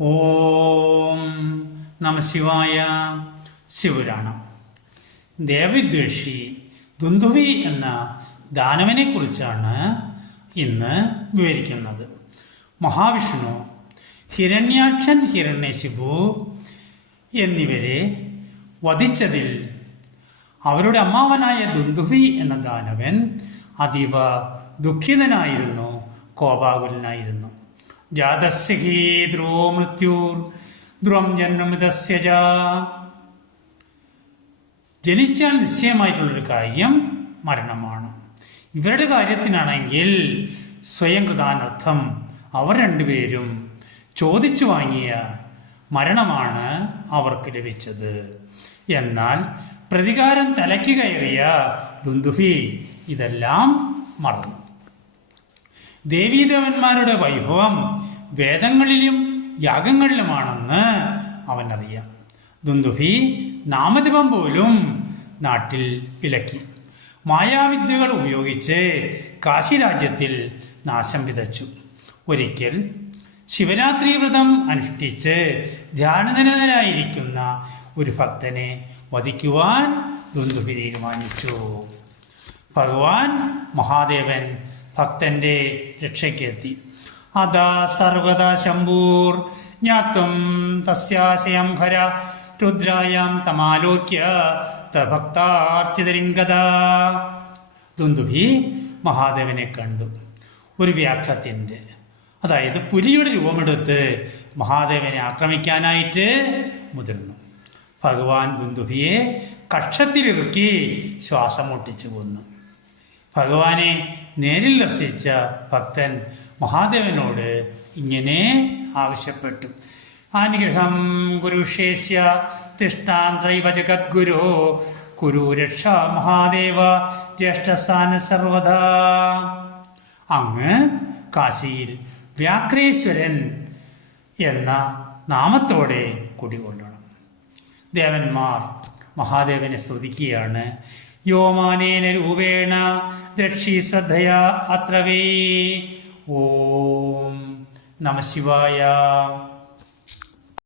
ഓം നമ ശിവായ ശിവരാണം. ദേവദ്വേഷി ദുന്ദുവി എന്ന ദാനവനെ കുറിച്ചാണ് ഇന്ന് വിവരിക്കുന്നത്. മഹാവിഷ്ണു ഹിരണ്യാക്ഷൻ ഹിരണ്യശിബു എന്നിവരെ വധിച്ചതിൽ അവരുടെ അമ്മാവനായ ദുന്ദുവി എന്ന ദാനവൻ അതീവ ദുഃഖിതനായിരുന്നു കോപാകുലനായിരുന്നു. ജാതസ്യ ധ്രുവോ മൃത്യുർ ധ്രുവം ജന്മമിതസ്യ. ജനിച്ചാൽ നിശ്ചയമായിട്ടുള്ളൊരു കാര്യം മരണമാണ്. ഇവരുടെ കാര്യത്തിനാണെങ്കിൽ സ്വയം കൃതാനർത്ഥം അവർ രണ്ടുപേരും ചോദിച്ചു വാങ്ങിയ മരണമാണ് അവർക്ക് ലഭിച്ചത്. എന്നാൽ പ്രതികാരം തലയ്ക്ക് കയറിയ ദുന്ദുഹി ഇതെല്ലാം മറന്നു. ദേവീദേവന്മാരുടെ വൈഭവം വേദങ്ങളിലും യാഗങ്ങളിലുമാണെന്ന് അവനറിയാം. ദുന്ദുഭി നാമജപം പോലും നാട്ടിൽ വിലക്കി. മായാവിദ്യകൾ ഉപയോഗിച്ച് കാശിരാജ്യത്തിൽ നാശം വിതച്ചു. ഒരിക്കൽ ശിവരാത്രി വ്രതം അനുഷ്ഠിച്ച് ധ്യാനനിരതനായിരിക്കുന്ന ഒരു ഭക്തനെ വധിക്കുവാൻ ദുന്ദുഭി തീരുമാനിച്ചു. ഭഗവാൻ മഹാദേവൻ ഭക്തന്റെ രക്ഷയ്ക്കെത്തി. അതാ സർവദാ ശംഭൂർ. ജ്ഞാത്വം തസ്യാശയം ഹര. രുദ്രായാം തമാലോക്യ. തഭക്താർച്ചിതരിംഗത ദുന്ദുഭി മഹാദേവനെ കണ്ടു. ഒരു വ്യാഘ്രത്തിന്റെ. അതായത് പുലിയുടെ രൂപമെടുത്ത് മഹാദേവനെ ആക്രമിക്കാനായിട്ട് മുതിർന്നു. ഭഗവാൻ ദുന്ദുഭിയെ കക്ഷത്തിലിറുക്കി ശ്വാസം മുട്ടിച്ചു കൊന്നു. ഭഗവാനെ നേരിൽ ദർശിച്ച ഭക്തൻ മഹാദേവനോട് ഇങ്ങനെ ആവശ്യപ്പെട്ടു. അനുഗ്രഹം ഗുരുശേഷ്യ തിഷ്ടാന്ത്രൈവ ജഗദ്ഗുരു. കുരു രക്ഷ മഹാദേവ ജ്യേഷ്ഠസ്ഥാന സർവദാ. അങ്ങ് കാശിയിൽ വ്യാക്രേശ്വരൻ എന്ന നാമത്തോടെ കുടികൊള്ളണം. ദേവന്മാർ മഹാദേവനെ സ്തുതിക്കുകയാണ്. യോമാനേന രൂപേണ ദക്ഷി ശ്രദ്ധയ അത്രവേ. ഓം നമ ശിവായ.